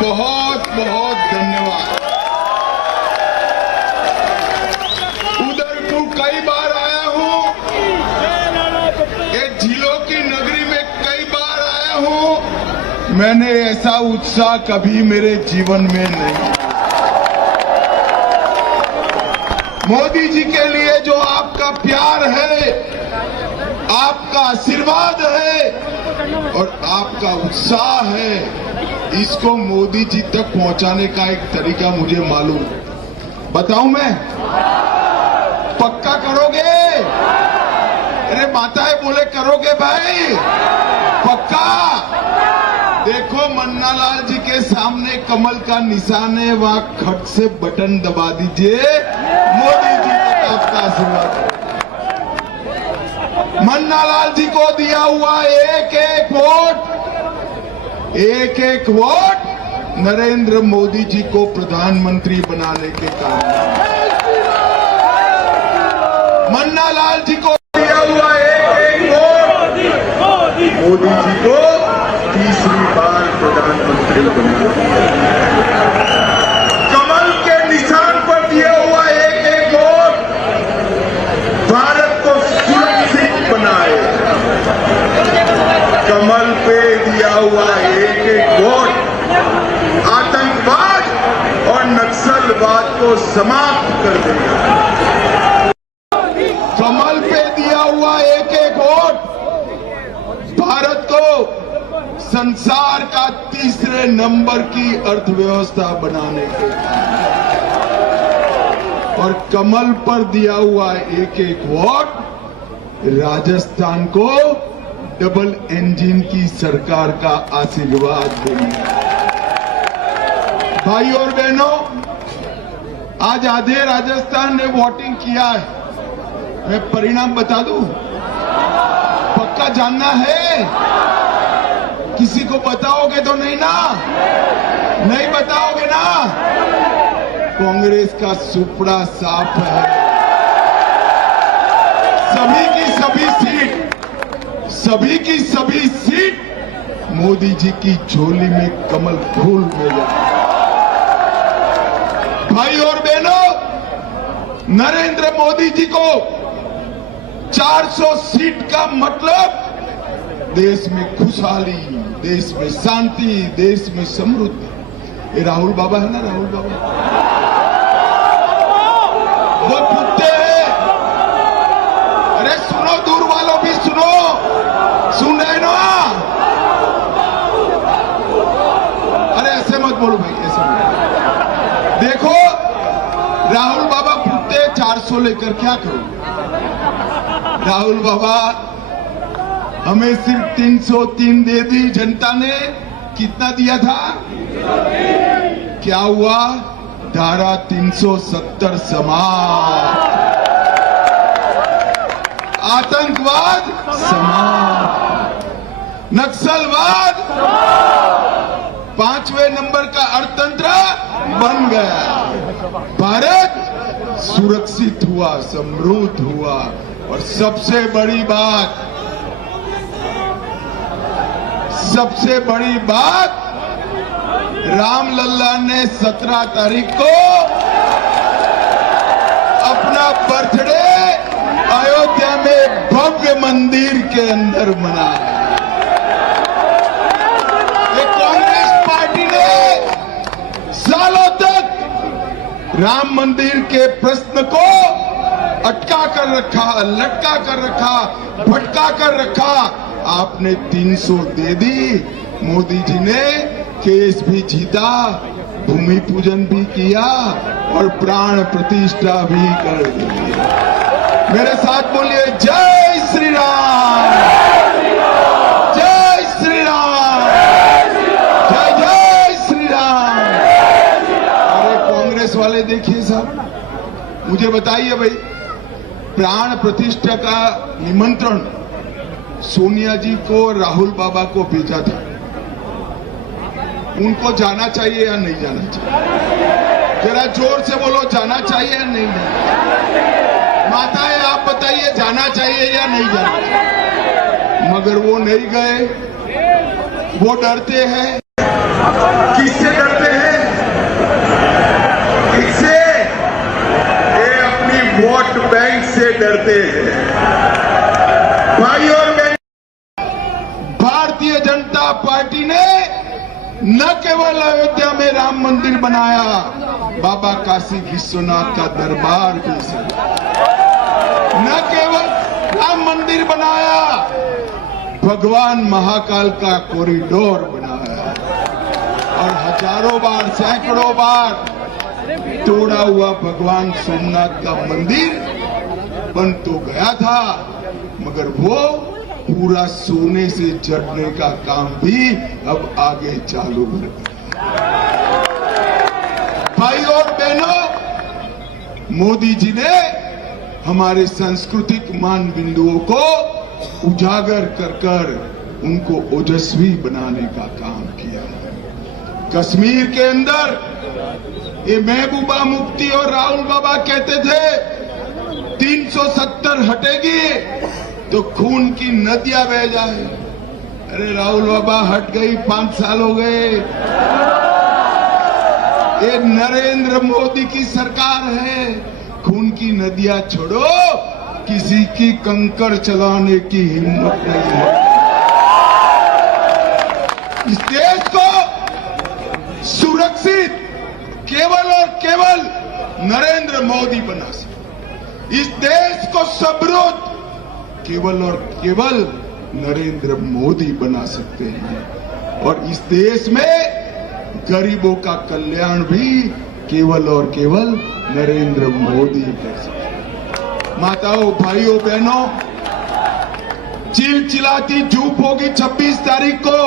बहुत बहुत धन्यवाद। उदयपुर कई बार आया हूं, ये झीलों की नगरी में कई बार आया हूं, मैंने ऐसा उत्साह कभी मेरे जीवन में नहीं। मोदी जी के लिए जो आपका प्यार है, आपका आशीर्वाद है और आपका उत्साह है, इसको मोदी जी तक पहुंचाने का एक तरीका मुझे मालूम। बताऊं मैं? पक्का करोगे? अरे माताएं बोले करोगे भाई? पक्का? देखो मन्नालाल जी के सामने कमल का निशान है, वहां खट से बटन दबा दीजिए, मोदी जी तक आपका आशीर्वाद। मन्नालाल जी को दिया हुआ एक एक वोट नरेंद्र मोदी जी को प्रधानमंत्री बनाने के कारण। मन्नालाल जी को दिया हुआ एक वोट मोदी जी को तीसरी बार प्रधानमंत्री बनाने। कमल के निशान पर दिया हुआ एक वोट भारत को सुरक्षित बनाए। कमल पे दिया हुआ एक वोट आतंकवाद और नक्सलवाद को समाप्त कर देगा। कमल पे दिया हुआ एक वोट भारत को संसार का तीसरे नंबर की अर्थव्यवस्था बनाने के, और कमल पर दिया हुआ एक वोट राजस्थान को डबल इंजन की सरकार का आशीर्वाद देंगे। भाई और बहनों, आज आधे राजस्थान ने वोटिंग किया है। मैं परिणाम बता दूं? पक्का जानना है? किसी को बताओगे तो नहीं ना? नहीं बताओगे ना? कांग्रेस का सुपड़ा साफ है। सभी की सभी सीट मोदी जी की झोली में कमल फूल में जाए। भाई और बहनों, नरेंद्र मोदी जी को 400 सीट का मतलब देश में खुशहाली, देश में शांति, देश में समृद्धि। ये राहुल बाबा है ना, राहुल बाबा वो कुत्ते हैं। अरे सुनो, दूर वालों भी सुनो, सुन रहे ना? अरे ऐसे मत बोलो भाई, ऐसे मत। देखो राहुल बाबा कुत्ते 400 लेकर क्या करोगे? राहुल बाबा हमें सिर्फ 303 दे दी जनता ने। कितना दिया था? क्या हुआ? धारा 370 समाप्त, आतंकवाद समाप्त, नक्सलवाद 5वें नंबर का अर्थतंत्र बन गया। भारत सुरक्षित हुआ, समृद्ध हुआ। और सबसे बड़ी बात, रामलल्ला ने 17 तारीख को अपना बर्थडे अयोध्या में भव्य मंदिर के अंदर मनाया। कांग्रेस पार्टी ने सालों तक राम मंदिर के प्रश्न को अटका कर रखा, लटका कर रखा, भटका कर रखा। आपने 300 दे दी। मोदी जी ने केस भी जीता, भूमि पूजन भी किया और प्राण प्रतिष्ठा भी कर दी। मेरे साथ बोलिए जय श्री राम, जय श्री राम, जय जय श्री राम। अरे कांग्रेस वाले देखिए साहब, मुझे बताइए भाई, प्राण प्रतिष्ठा का निमंत्रण सोनिया जी को, राहुल बाबा को भेजा था। उनको जाना चाहिए या नहीं जाना चाहिए? जरा जोर से बोलो, जाना चाहिए या नहीं जाना? माताएं आप बताइए, जाना चाहिए या नहीं जाना चाहिए? मगर वो नहीं गए, वो डरते हैं। किससे डरते हैं? किससे? ये अपनी वोट बैंक से डरते हैं। भाई और बहन, भारतीय जनता पार्टी ने न केवल अयोध्या में राम मंदिर बनाया, बाबा काशी विश्वनाथ का दरबार भी सजाया। न केवल राम मंदिर बनाया, भगवान महाकाल का कॉरिडोर बनाया और हजारों बार, सैकड़ों बार तोड़ा हुआ भगवान सोमनाथ का मंदिर बन तो गया था, मगर वो पूरा सोने से जड़ने का काम भी अब आगे चालू हो गया। भाई और बहनों, मोदी जी ने हमारे सांस्कृतिक मान बिंदुओं को उजागर कर कर उनको ओजस्वी बनाने का काम किया। कश्मीर के अंदर ये महबूबा मुफ्ती और राहुल बाबा कहते थे 370 हटेगी तो खून की नदियां बह जाए। अरे राहुल बाबा हट गई, 5 साल हो गए। ये नरेंद्र मोदी की सरकार है। खून की नदियां छोड़ो, किसी की कंकर चलाने की हिम्मत नहीं है। इस देश को सुरक्षित केवल और केवल नरेंद्र मोदी बना सकते। इस देश को समृद्ध केवल और केवल नरेंद्र मोदी बना सकते हैं और इस देश में गरीबों का कल्याण भी केवल और केवल नरेंद्र मोदी कर सकते हैं। माताओं, भाइयों, बहनों, चिलचिलाती धूप होगी 26 तारीख को।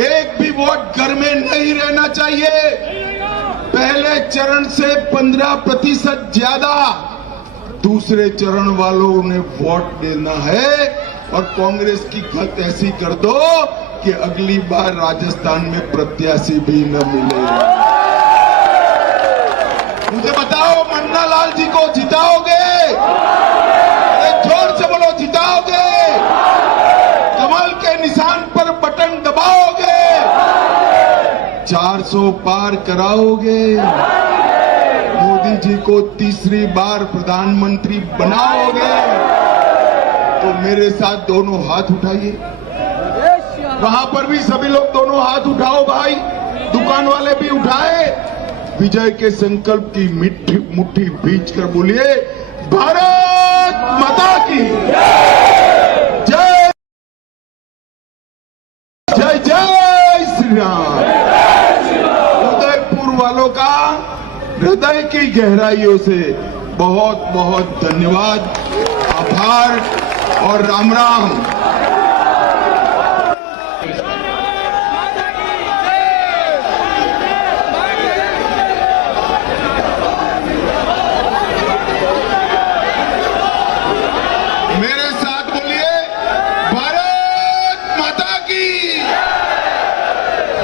एक भी वोट घर में नहीं रहना चाहिए। पहले चरण से 15% ज्यादा दूसरे चरण वालों ने वोट देना है और कांग्रेस की गत ऐसी कर दो कि अगली बार राजस्थान में प्रत्याशी भी न मिले। मुझे बताओ, मन्ना लाल जी को जिताओगे? अरे जोर से बोलो, जिताओगे? कमल के निशान पर बटन दबाओगे? 400 पार कराओगे? मोदी जी को तीसरी बार प्रधानमंत्री बनाओगे? तो मेरे साथ दोनों हाथ उठाइए। वहां पर भी सभी लोग दोनों हाथ उठाओ भाई, दुकान वाले भी उठाए। विजय के संकल्प की मुट्ठी भींच कर बोलिए, भारत माता की जय, जय जय श्री राम। उदयपुर वालों का हृदय की गहराइयों से बहुत बहुत धन्यवाद, आभार और राम राम। मेरे साथ बोलिए, भारत माता की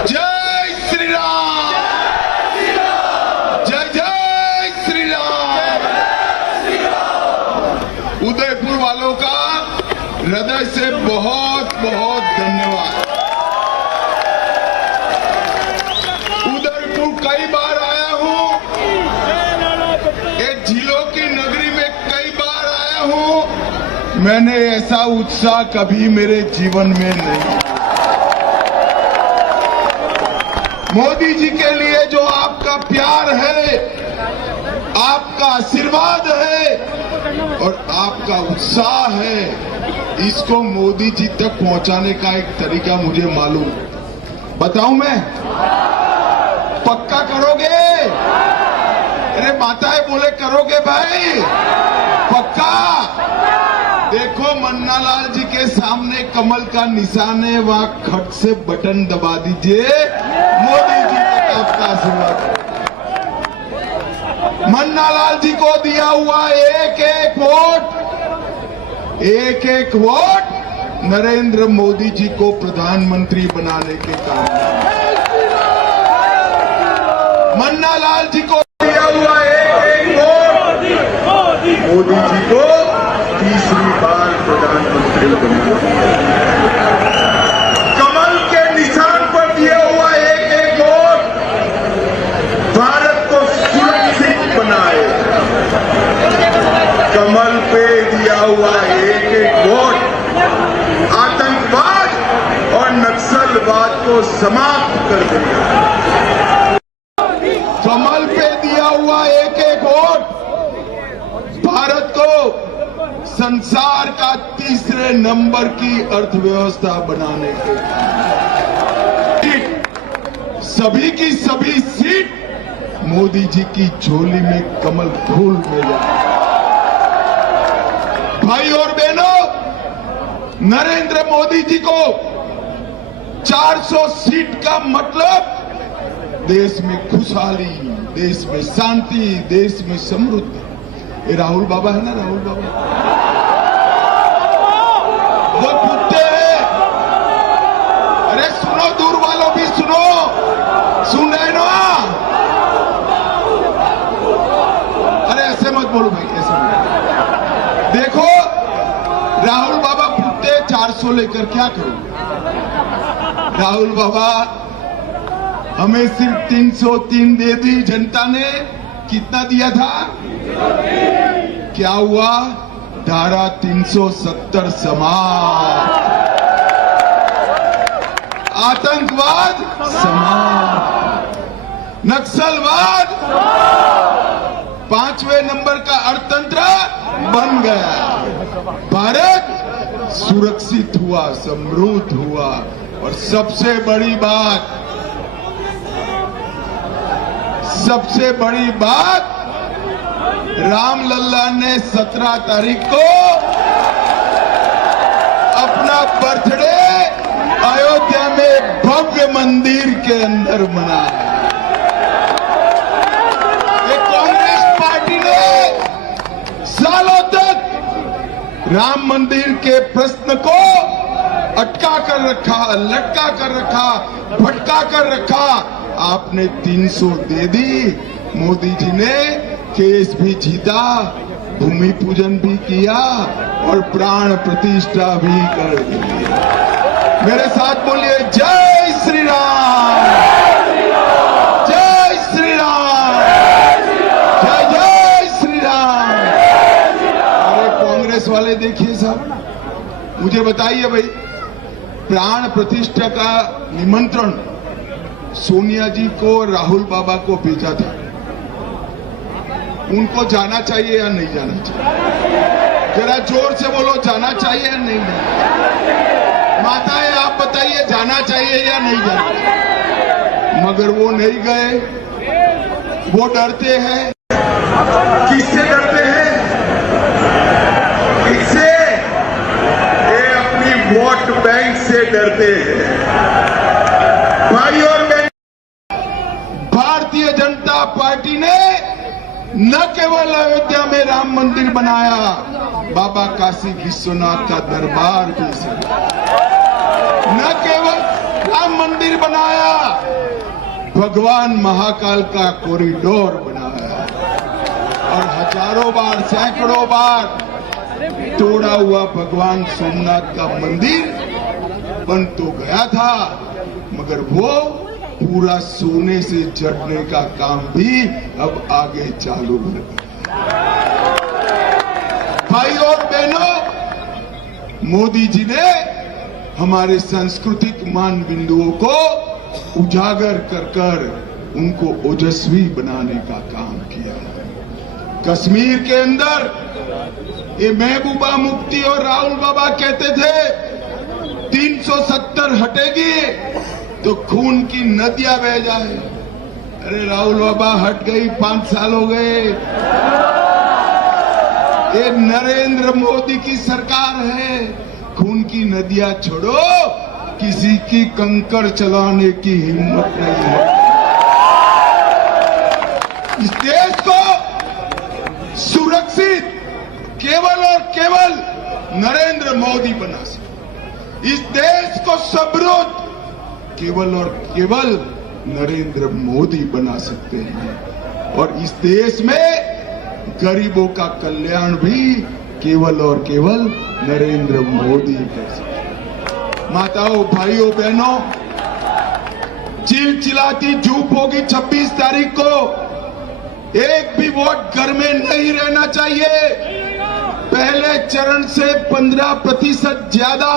जय श्री राम, जय जय श्री राम। उदयपुर वालों का हृदय से बहुत बहुत धन्यवाद। उदयपुर कई बार आया हूं, ये झीलों की नगरी में कई बार आया हूं। मैंने ऐसा उत्साह कभी मेरे जीवन में नहीं। मोदी जी के लिए जो आपका प्यार है, आपका आशीर्वाद है और आपका उत्साह है, इसको मोदी जी तक पहुंचाने का एक तरीका मुझे मालूम। बताऊं मैं? पक्का करोगे? अरे माताएं बोले करोगे भाई? पक्का? देखो, मन्ना लाल जी के सामने कमल का निशान है, वहां खट से बटन दबा दीजिए। मोदी जी तक आपका आशीर्वाद। मन्ना लाल जी को दिया हुआ एक एक वोट, एक एक वोट नरेंद्र मोदी जी को प्रधानमंत्री बनाने के काम। मन्ना लाल जी को दिया हुआ एक एक वोट मोदी जी को तीसरी बार प्रधानमंत्री बनाने। कमल के निशान पर दिया हुआ समाप्त कर देगा। कमल पे दिया हुआ एक एक वोट भारत को संसार का तीसरे नंबर की अर्थव्यवस्था बनाने के सभी की सभी सीट मोदी जी की झोली में कमल फूल में जाए। भाई और बहनों, नरेंद्र मोदी जी को 400 सीट का मतलब देश में खुशहाली, देश में शांति, देश में समृद्धि। ये राहुल बाबा है ना, राहुल बाबा वो कुत्ते हैं। अरे सुनो, दूर वालों भी सुनो, सुन रहे ना? अरे ऐसे मत बोलो भाई, ऐसे मत। देखो, राहुल बाबा कुत्ते 400 लेकर क्या करोगे? राहुल बाबा हमें सिर्फ 303 दे दी जनता ने। कितना दिया था? क्या हुआ? धारा 370 समाप्त, आतंकवाद समाप्त, नक्सलवाद 5वें नंबर का अर्थतंत्र बन गया। भारत सुरक्षित हुआ, समृद्ध हुआ। और सबसे बड़ी बात, रामलल्ला ने 17 तारीख को अपना बर्थडे अयोध्या में भव्य मंदिर के अंदर मनाया। कांग्रेस पार्टी ने सालों तक राम मंदिर के प्रश्न को अटका कर रखा, लटका कर रखा, भटका कर रखा। आपने 300 दे दी। मोदी जी ने केस भी जीता, भूमि पूजन भी किया और प्राण प्रतिष्ठा भी कर दी। मेरे साथ बोलिए, जय श्री राम, जय श्री राम, जय जय श्री राम। अरे कांग्रेस वाले देखिए साहब, मुझे बताइए भाई, प्राण प्रतिष्ठा का निमंत्रण सोनिया जी को, राहुल बाबा को भेजा था। उनको जाना चाहिए या नहीं जाना चाहिए? जरा जोर से बोलो, जाना चाहिए या नहीं जाना? माताएं आप बताइए, जाना चाहिए या नहीं जाना चाहिए? मगर वो नहीं गए, वो डरते हैं। किससे डरते हैं? किससे? ये अपनी वोट बैंक से डरते हैं। भाई और बहन, भारतीय जनता पार्टी ने न केवल अयोध्या में राम मंदिर बनाया, बाबा काशी विश्वनाथ का दरबार भी सजाया। न केवल राम मंदिर बनाया, भगवान महाकाल का कॉरिडोर बनाया और हजारों बार, सैकड़ों बार तोड़ा हुआ भगवान सोमनाथ का मंदिर बन तो गया था, मगर वो पूरा सोने से जड़ने का काम भी अब आगे चालू है। भाई और बहनों, मोदी जी ने हमारे सांस्कृतिक मान बिंदुओं को उजागर कर कर उनको ओजस्वी बनाने का काम किया। कश्मीर के अंदर ये महबूबा मुफ्ती और राहुल बाबा कहते थे 370 हटेगी तो खून की नदियां बह जाए। अरे राहुल बाबा हट गई, 5 साल हो गए। ये नरेंद्र मोदी की सरकार है। खून की नदियां छोड़ो, किसी की कंकड़ चलाने की हिम्मत नहीं है। इस देश को सुरक्षित केवल और केवल नरेंद्र मोदी बना सकते। इस देश को समृद्ध केवल और केवल नरेंद्र मोदी बना सकते हैं। और इस देश में गरीबों का कल्याण भी केवल और केवल नरेंद्र मोदी कर सकते हैं। माताओं, भाइयों, बहनों, चिलचिलाती धूप होगी 26 तारीख को। एक भी वोट घर में नहीं रहना चाहिए। पहले चरण से 15% ज्यादा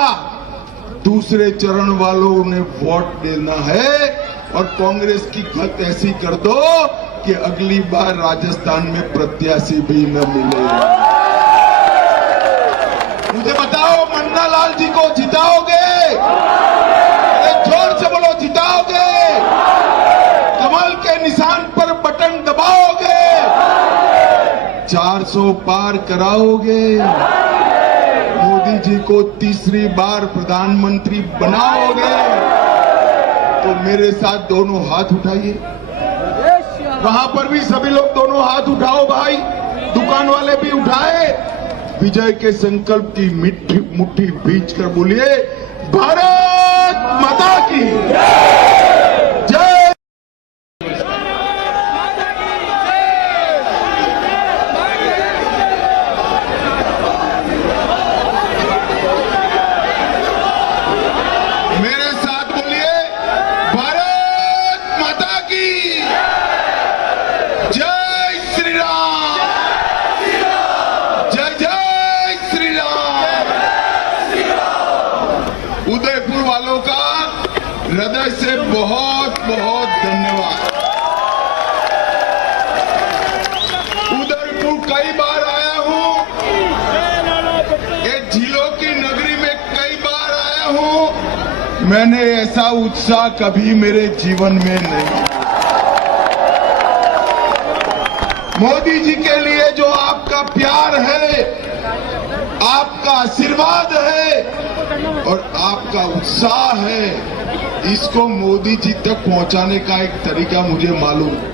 दूसरे चरण वालों ने वोट देना है और कांग्रेस की गत ऐसी कर दो कि अगली बार राजस्थान में प्रत्याशी भी न मिले। मुझे बताओ, मन्ना लाल जी को जिताओगे? अरे जोर से बोलो, जिताओगे? कमल के निशान पर बटन दबाओगे? 400 पार कराओगे? मोदी जी को तीसरी बार प्रधानमंत्री बनाओगे? तो मेरे साथ दोनों हाथ उठाइए। वहां पर भी सभी लोग दोनों हाथ उठाओ भाई, दुकान वाले भी उठाए। विजय के संकल्प की मुट्ठी भींच कर बोलिए, भारत माता की जय। मेरे साथ बोलिए, भारत माता की जय श्री राम, जय जय श्री राम। उदयपुर वालों का हृदय से बहुत बहुत धन्यवाद। उदयपुर कई बार आया हूं, ये झीलों की नगरी में कई बार आया हूं, मैंने ऐसा उत्साह कभी मेरे जीवन में नहीं। मोदी जी के लिए जो आपका प्यार है, आपका आशीर्वाद है और आपका उत्साह है, इसको मोदी जी तक पहुंचाने का एक तरीका मुझे मालूम है।